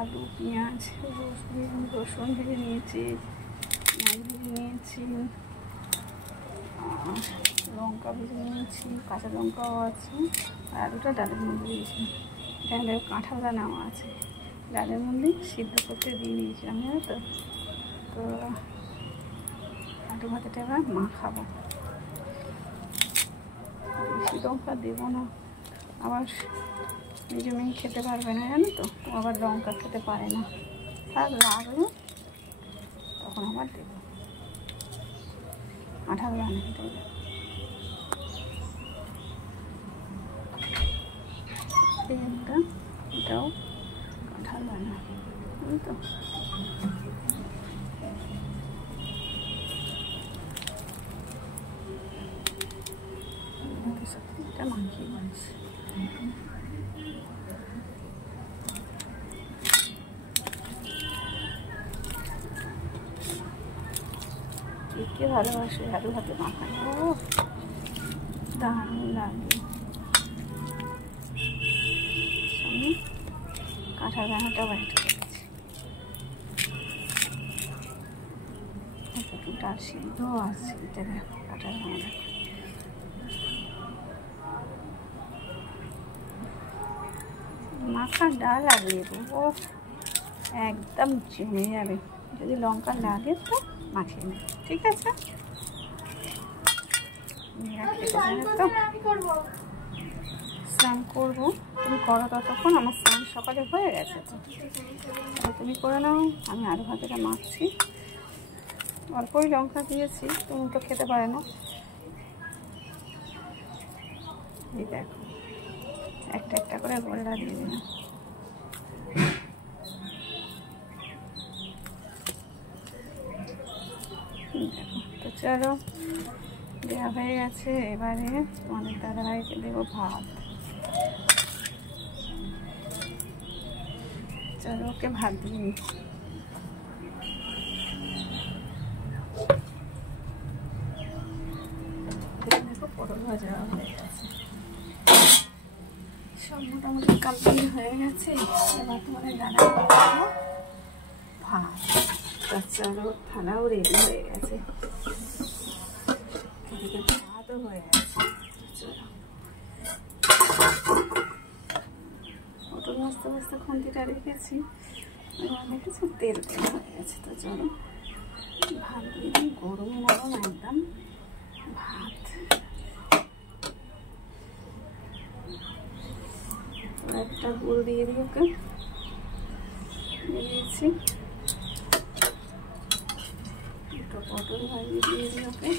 আলু, পেঁয়াজ, রসুন ভেজে নিয়েছি, পেঁয়াজ ভেজে নিয়েছি, লঙ্কা ভেজে নিয়েছি, কাঁচা লঙ্কাও আছে। আর আলুটা ডালের মধ্যে দিয়েছি। এখানে কাঁঠাল দানাও আছে, ডালের মধ্যে সিদ্ধ করতে দিয়ে দিয়েছিলাম, জানো তো। তো আলু ভাতেটা এবার মাখাবো। বেশি লঙ্কা দেবো না, আবার নিজে মেয়ে খেতে পারবে না, জানো তো। আবার লঙ্কা খেতে পারে না, থাক লাগলো তখন আবার দেবো। কাঁঠাল দানা তেলটা, এটাও কাঁঠাল দানা, বুঝলি তো। এটা মাখিয়ে নিচ্ছি। কে ভালোবাসে আলু ভাতে মাখানো, দারুণ লাগে। সঙ্গে কাঁঠাল দানাটাও একটা করেছি, একটু ডাল সিদ্ধ আছে, এটা দেখো কাঁঠাল দানা মাখা ডাল লাগিয়ে দেবো, একদম জমে যাবে। যদি লঙ্কা লাগে তো মাখিয়ে নেব, ঠিক আছে। স্নান করবো, তুমি করো ততক্ষণ। আমার স্নান সকালে হয়ে গেছে, তো তুমি করে নাও। আমি আলু ভাতেটা মাখছি, অল্পই লঙ্কা দিয়েছি, তুমি তো খেতে পারে না। এই দেখো একটা একটা করে গোল্লা দিয়ে দিলাম। দেখো তো, চলো দেওয়া হয়ে গেছে। এবারে তোমাদের দাদাভাইকে দেবো ভাত। চলো ওকে ভাত দিয়ে নিচ্ছি। দেখো পটল ভাজা হয়ে গেছে, সব মোটামুটি কমপ্লিট হয়ে গেছে। এবার তোমাদের দাদাভাই দেবো ভাত। চলো থালাও রেডি হয়ে গেছে, এদিকে ভাতও হয়ে গেছে। চলো পটল ভাজতে ভাজতে খুন্তিটা রেখেছি, এবার দেখেছি তেল তেল হয়ে গেছে। তো চলো ভাত দিয়ে দিই, গরম গরম একদম ভাত। একটা গুড় দিয়ে দিই, ওকে দিয়েছি। একটা পটল ভাজিয়ে দিয়ে দিই ওকে।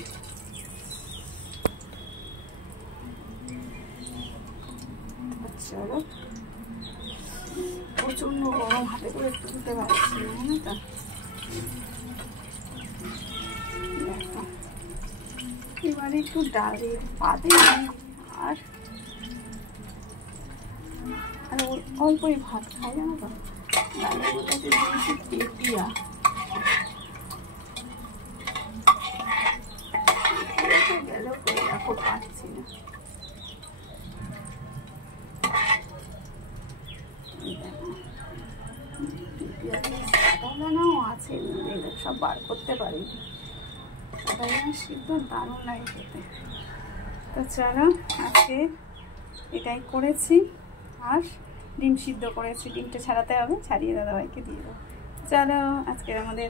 চলো প্রচন্ড গরম, হাতে করে তুলতে পারছি না, জানো তো। দেখো এবারে একটু ডালের বাদে আর অল্পই ভাত খাই, জানো তো। ডালের মধ্যে দিয়েছি পেঁপিয়া, গেলেও করে দেখো পাচ্ছি না। সাদানাও আছে, সব বার করতে পারি। সাদানা সিদ্ধ দারুণ লাগে খেতে। তো চলো আজকে এটাই করেছি, আর ডিম সিদ্ধ করেছি। ডিমটা ছাড়াতে হবে, ছাড়িয়ে দাদাভাইকে দিয়ে দেবো। চলো আজকের আমাদের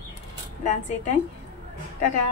লাঞ্চ এটাই, টাটা।